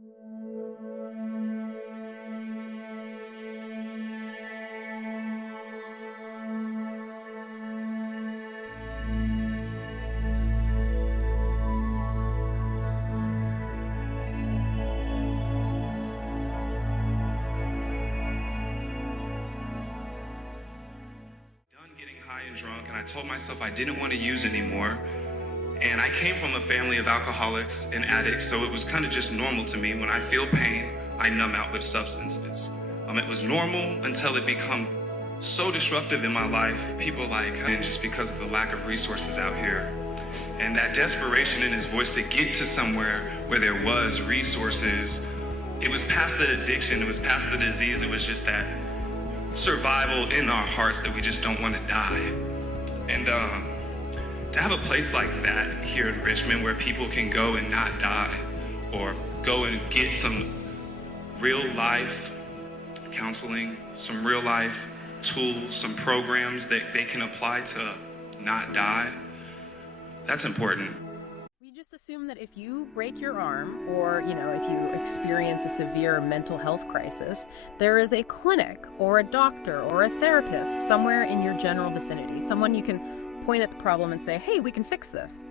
And drunk, and I told myself I didn't want to use anymore. And I came from a family of alcoholics and addicts, so it was kind of just normal to me. When I feel pain, I numb out with substances. It was normal until it became so disruptive in my life. People and just because of the lack of resources out here. And that desperation in his voice to get to somewhere where there was resources, it was past the addiction, it was past the disease, it was just that survival in our hearts that we just don't want to die. And to have a place like that here in Richmond where people can go and not die, or go and get some real life counseling, some real life tools, some programs that they can apply to not die, that's important. We just assume that if you break your arm, or if you experience a severe mental health crisis, there is a clinic or a doctor or a therapist somewhere in your general vicinity, someone you can point at the problem and say, hey, we can fix this.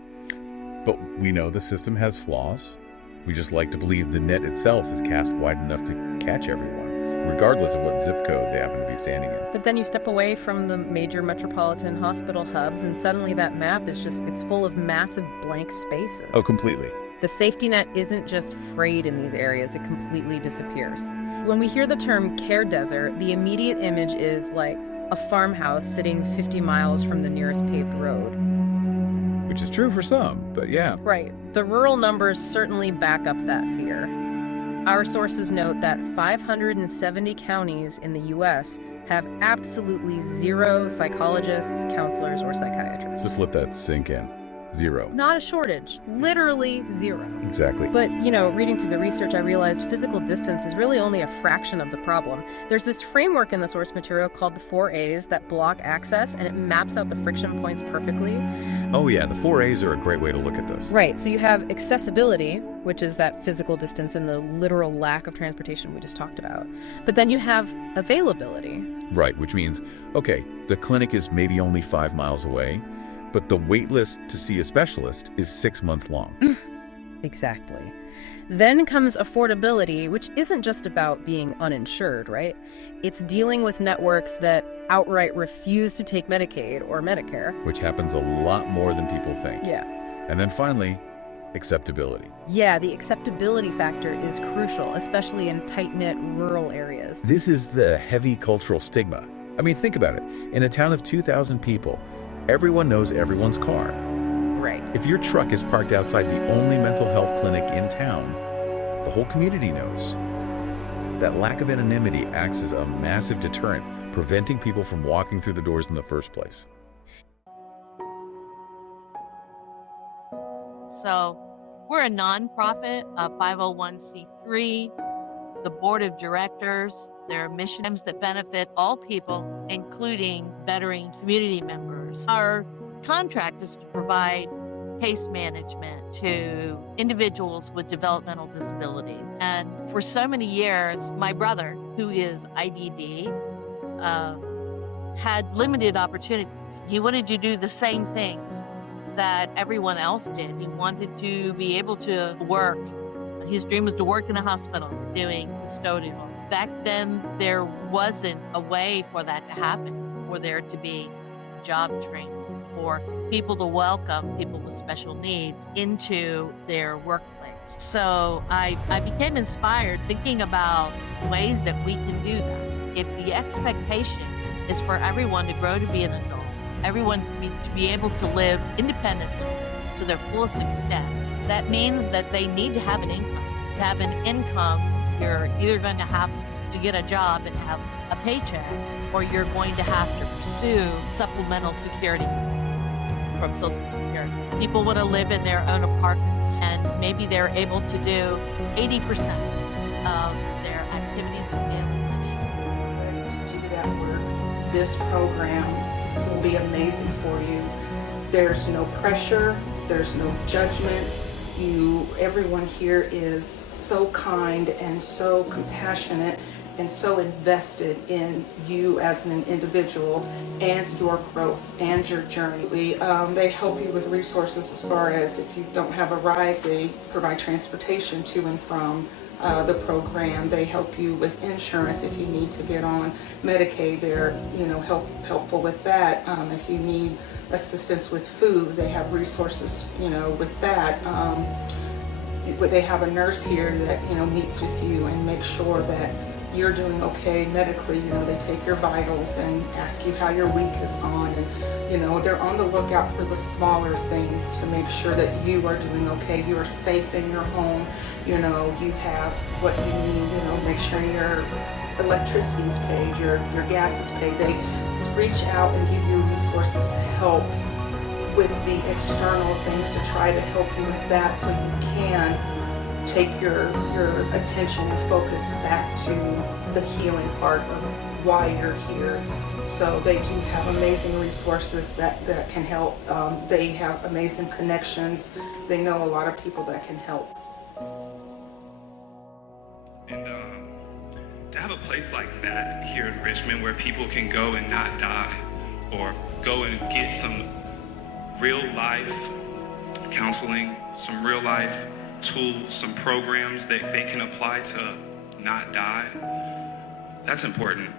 But we know the system has flaws. We just like to believe the net itself is cast wide enough to catch everyone, regardless of what zip code they happen to be standing in. But then you step away from the major metropolitan hospital hubs, and suddenly that map is it's full of massive blank spaces. Oh, completely. The safety net isn't just frayed in these areas, it completely disappears. When we hear the term care desert, the immediate image is like a farmhouse sitting 50 miles from the nearest paved road. Which is true for some, but yeah. Right. The rural numbers certainly back up that fear. Our sources note that 570 counties in the U.S. have absolutely zero psychologists, counselors, or psychiatrists. Just let that sink in. Zero. Not a shortage. Literally zero. Exactly. But, reading through the research, I realized physical distance is really only a fraction of the problem. There's this framework in the source material called the 4 A's that block access, and it maps out the friction points perfectly. Oh yeah, the 4 A's are a great way to look at this. Right, so you have accessibility, which is that physical distance and the literal lack of transportation we just talked about. But then you have availability. Right, which means, okay, the clinic is maybe only 5 miles away, but the wait list to see a specialist is 6 months long. Exactly. Then comes affordability, which isn't just about being uninsured, right? It's dealing with networks that outright refuse to take Medicaid or Medicare. Which happens a lot more than people think. Yeah. And then finally, acceptability. Yeah, the acceptability factor is crucial, especially in tight-knit rural areas. This is the heavy cultural stigma. I mean, think about it. In a town of 2,000 people, everyone knows everyone's car. Right. If your truck is parked outside the only mental health clinic in town, the whole community knows. That lack of anonymity acts as a massive deterrent, preventing people from walking through the doors in the first place. So, we're a nonprofit, a 501c3. The board of directors, there are missions that benefit all people, including bettering community members. Our contract is to provide case management to individuals with developmental disabilities. And for so many years, my brother, who is IDD, had limited opportunities. He wanted to do the same things that everyone else did. He wanted to be able to work. His dream was to work in a hospital doing custodial. Back then, there wasn't a way for that to happen, for there to be job training, for people to welcome people with special needs into their workplace. So I became inspired thinking about ways that we can do that. If the expectation is for everyone to grow to be an adult, everyone to be able to live independently to their fullest extent, that means that they need to have an income. To have an income, you're either going to have to get a job and have a paycheck, or you're going to have to pursue supplemental security from Social Security. People want to live in their own apartments, and maybe they're able to do 80% of their activities in daily living. To do that work, this program will be amazing for you. There's no pressure, there's no judgment. Everyone here is so kind and so compassionate and so invested in you as an individual and your growth and your journey. They help you with resources as far as if you don't have a ride, they provide transportation to and from the program. They help you with insurance if you need to get on Medicaid. They're helpful with that. If you need assistance with food, they have resources with that. They have a nurse here that meets with you and makes sure that you're doing okay medically. They take your vitals and ask you how your week has gone, and they're on the lookout for the smaller things to make sure that you are doing okay. You are safe in your home. You have what you need. Make sure your electricity is paid, your gas is paid. They reach out and give you resources to help with the external things to try to help you with that, so you can take your attention and focus back to the healing part of why you're here. So they do have amazing resources that can help. They have amazing connections. They know a lot of people that can help. And to have a place like that here in Richmond where people can go and not die, or go and get some real life counseling, some real life tools, some programs that they can apply to not die, that's important.